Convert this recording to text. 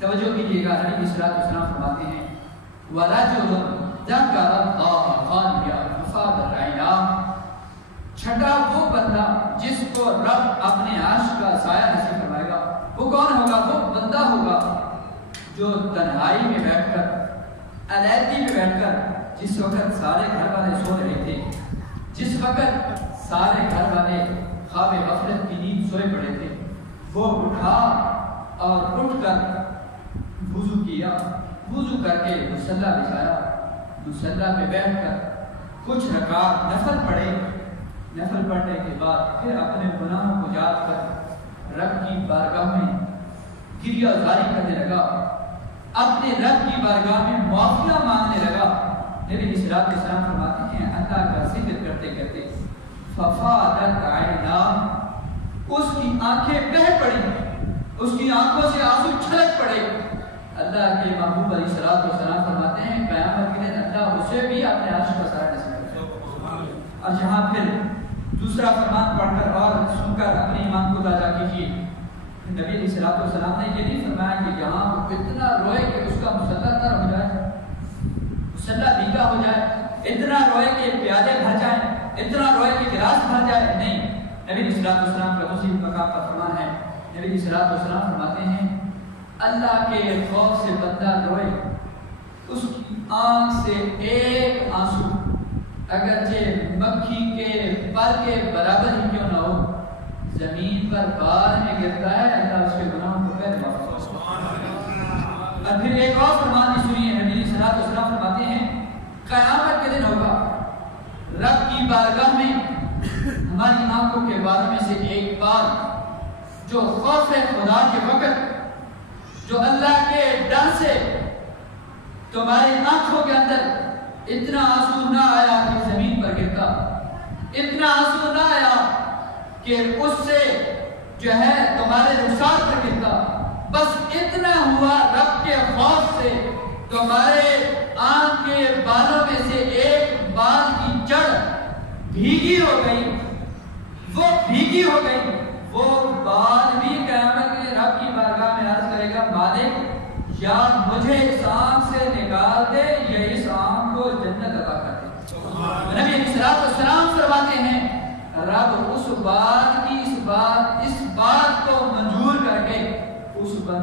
توجہ کیجیے گا، نبی صلی اللہ علیہ وسلم فرماتے ہیں وَرَجُلٌ ذَكَرَ اللَّهَ خَالِيًا فَفَاضَتْ عَيْنَاهُ، چھٹا وہ بندہ جس کو رب اپنے عرش کا سایہ نصیب فرمائے گا۔ وہ کون ہوگا؟ وہ بندہ ہوگا جو تنہائی میں بیٹھ کر، علیحدگی میں بیٹھ کر، جس وقت سارے گھر والے سو رہے تھے، جس وقت سارے گھر والے خواب غفلت کی نیند سوئے پڑے تھے، وہ اٹھا اور اٹھ کر وضو کیا، وضو کر کے مصلی بچھایا، مصلی پہ بیٹھ کر کچھ رکعات نفل پڑھے، نفل پڑھنے کے بعد پھر اپنے گناہوں کو یاد کر رب کی بارگاہ میں گریہ زاری کرنے لگا، اپنے رب کی بارگاہ میں معافیہ مانگنے لگا۔ نبی صلی اللہ علیہ وسلم فرماتے ہیں اللہ کا ذکر کرتے کرتے ففاضت عیناہ، اس کی آنکھیں بہہ پڑی، اس کی آنکھوں سے آنسو چھلک پڑے۔ اللہ کے محبوب علیہ الصلوۃ والسلام فرماتے ہیں قیامت کے دن اللہ اسے بھی اپنے عرش کا سایہ نصیب کرے گا۔ اور جہاں پھر دوسرا فرمان پڑھ کر اور سن کر اپنے ایمان کو تازہ کیجیے، نبی علیہ الصلوۃ والسلام نے یہ نہیں فرمایا کہ یہاں وہ اتنا روئے کہ اس کا مصلی تر ہو جائے، مصلی بھیگا ہو جائے، اتنا روئے کہ پیالے بھر جائیں، اتنا روئے کہ گلاس بھر جائے، نہیں۔ نبی علیہ الصلوۃ والسلام کا دوسری مقام پر فرمان ہے، نبی علیہ الصلوۃ والسلام فرماتے ہیں اللہ کے خوف سے بندہ روئے، اس کی آنکھ سے ایک آنسو اگرچہ مکھی کے پر کے برابر ہی کیوں نہ ہو، زمین پر بعد میں گرتا ہے، اللہ اس کے گناہوں کو پہلے معاف کرتا ہے۔ اور پھر ایک اور فرمان بھی سنیے، نبی علیہ الصلوۃ والسلام فرماتے ہیں قیامت کے دن ہوگا رب کی بارگاہ میں ہماری آنکھوں کے بارے میں سے ایک بات جو خوف خدا کے وقت، جو اللہ کے ڈر سے تمہاری آنکھوں کے اندر اتنا آنسو نہ آیا کہ زمین پر گرتا، اتنا آنسو نہ آیا کہ اس سے جو ہے تمہارے رخسار پر گرتا، بس اتنا ہوا رب کے خوف سے تمہارے آنکھ کے بالوں میں سے ایک بال کی جڑ بھیگی ہو گئی، وہ بھیگی ہو گئی، وہ بال بھی قیامت کے رب کی بارگاہ میں عرض کرے گا مالک یا مجھے اس آنکھ سے نکال دے یا اس آنکھ کو جنت عطا کر دے۔ نبی علیہ الصلوۃ والسلام فرماتے ہیں رب اس بات کی اس بات کو منظور کر کے اس بات